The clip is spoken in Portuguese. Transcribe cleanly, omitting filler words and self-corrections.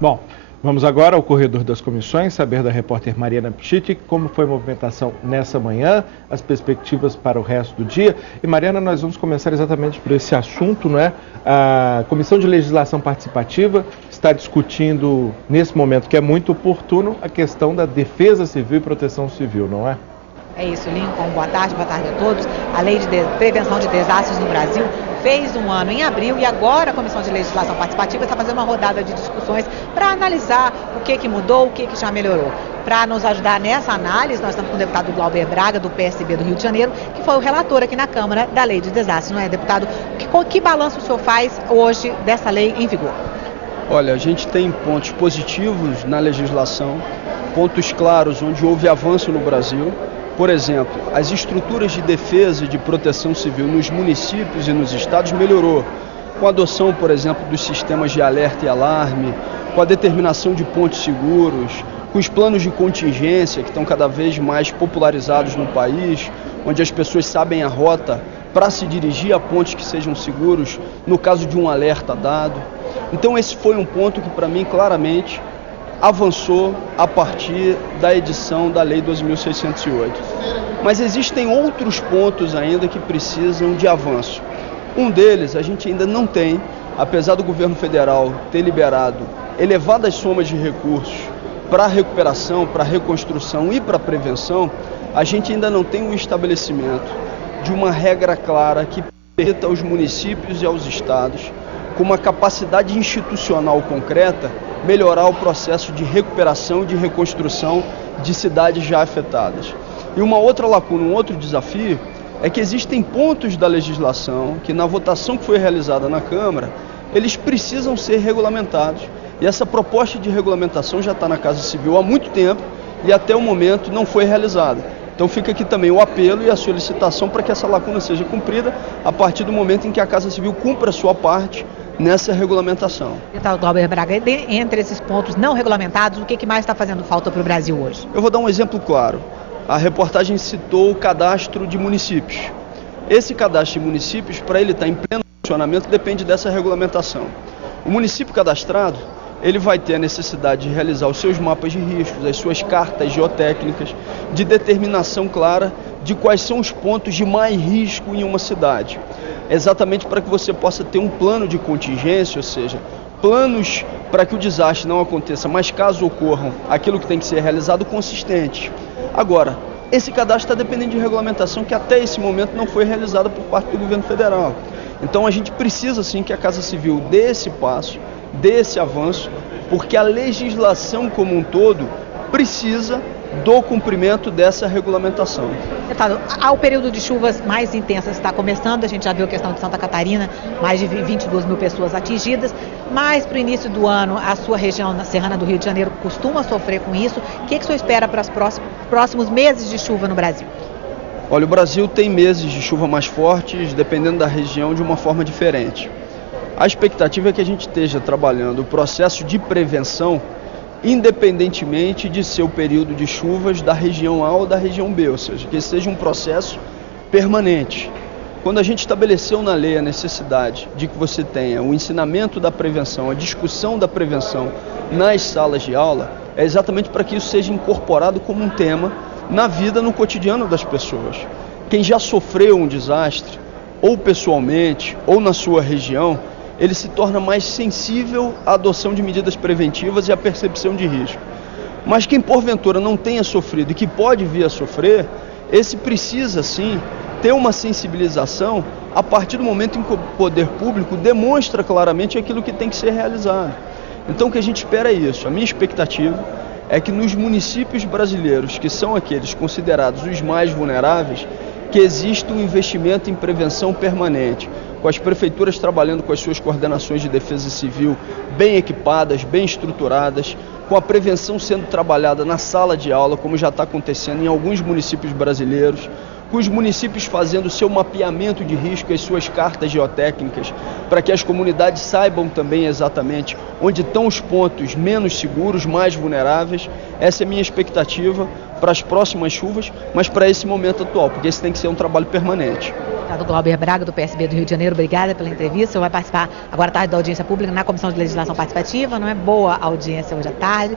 Bom, vamos agora ao corredor das comissões, saber da repórter Mariana Pichitti como foi a movimentação nessa manhã, as perspectivas para o resto do dia. E Mariana, nós vamos começar exatamente por esse assunto, não é? A Comissão de Legislação Participativa está discutindo, nesse momento que é muito oportuno, a questão da defesa civil e proteção civil, não é? É isso, Lincoln. Boa tarde a todos. A Lei de Prevenção de Desastres no Brasil fez um ano em abril e agora a Comissão de Legislação Participativa está fazendo uma rodada de discussões para analisar o que mudou, o que já melhorou. Para nos ajudar nessa análise, nós estamos com o deputado Glauber Braga, do PSB do Rio de Janeiro, que foi o relator aqui na Câmara da Lei de Desastres, não é, deputado? Que balanço o senhor faz hoje dessa lei em vigor? Olha, a gente tem pontos positivos na legislação, pontos claros onde houve avanço no Brasil. Por exemplo, as estruturas de defesa e de proteção civil nos municípios e nos estados melhorou, com a adoção, por exemplo, dos sistemas de alerta e alarme, com a determinação de pontos seguros, com os planos de contingência que estão cada vez mais popularizados no país, onde as pessoas sabem a rota para se dirigir a pontos que sejam seguros no caso de um alerta dado. Então esse foi um ponto que para mim claramente avançou a partir da edição da Lei 12.608. Mas existem outros pontos ainda que precisam de avanço. Um deles a gente ainda não tem, apesar do governo federal ter liberado elevadas somas de recursos para a recuperação, para a reconstrução e para a prevenção, a gente ainda não tem o estabelecimento de uma regra clara que permita aos municípios e aos estados, com uma capacidade institucional concreta, melhorar o processo de recuperação e de reconstrução de cidades já afetadas. E uma outra lacuna, um outro desafio, é que existem pontos da legislação que na votação que foi realizada na Câmara, eles precisam ser regulamentados. E essa proposta de regulamentação já está na Casa Civil há muito tempo e até o momento não foi realizada. Então fica aqui também o apelo e a solicitação para que essa lacuna seja cumprida a partir do momento em que a Casa Civil cumpra a sua parte nessa regulamentação. Deputado Glauber Braga, entre esses pontos não regulamentados, o que mais está fazendo falta para o Brasil hoje? Eu vou dar um exemplo claro. A reportagem citou o cadastro de municípios. Esse cadastro de municípios, para ele estar em pleno funcionamento, depende dessa regulamentação. O município cadastrado, ele vai ter a necessidade de realizar os seus mapas de riscos, as suas cartas geotécnicas, de determinação clara de quais são os pontos de mais risco em uma cidade. Exatamente para que você possa ter um plano de contingência, ou seja, planos para que o desastre não aconteça, mas caso ocorram, aquilo que tem que ser realizado consistente. Agora, esse cadastro está dependendo de regulamentação que até esse momento não foi realizada por parte do governo federal. Então a gente precisa sim que a Casa Civil dê esse passo, dê esse avanço, porque a legislação como um todo precisa do cumprimento dessa regulamentação. Deputado, o período de chuvas mais intensas está começando, a gente já viu a questão de Santa Catarina, mais de 22 mil pessoas atingidas, mas para o início do ano a sua região serrana do Rio de Janeiro costuma sofrer com isso. O que o senhor espera para os próximos meses de chuva no Brasil? Olha, o Brasil tem meses de chuva mais fortes, dependendo da região, de uma forma diferente. A expectativa é que a gente esteja trabalhando o processo de prevenção independentemente de ser o período de chuvas da região A ou da região B, ou seja, que esse seja um processo permanente. Quando a gente estabeleceu na lei a necessidade de que você tenha o ensinamento da prevenção, a discussão da prevenção nas salas de aula, é exatamente para que isso seja incorporado como um tema na vida, no cotidiano das pessoas. Quem já sofreu um desastre, ou pessoalmente, ou na sua região, ele se torna mais sensível à adoção de medidas preventivas e à percepção de risco. Mas quem porventura não tenha sofrido e que pode vir a sofrer, esse precisa sim ter uma sensibilização a partir do momento em que o poder público demonstra claramente aquilo que tem que ser realizado. Então o que a gente espera é isso. A minha expectativa é que nos municípios brasileiros, que são aqueles considerados os mais vulneráveis, que exista um investimento em prevenção permanente, com as prefeituras trabalhando com as suas coordenações de defesa civil bem equipadas, bem estruturadas, com a prevenção sendo trabalhada na sala de aula, como já está acontecendo em alguns municípios brasileiros, com os municípios fazendo o seu mapeamento de risco, as suas cartas geotécnicas, para que as comunidades saibam também exatamente onde estão os pontos menos seguros, mais vulneráveis. Essa é a minha expectativa para as próximas chuvas, mas para esse momento atual, porque esse tem que ser um trabalho permanente. Deputado Glauber Braga, do PSB do Rio de Janeiro, obrigada pela entrevista. O senhor vai participar agora à tarde da audiência pública na Comissão de Legislação Participativa, não é? Boa audiência hoje à tarde.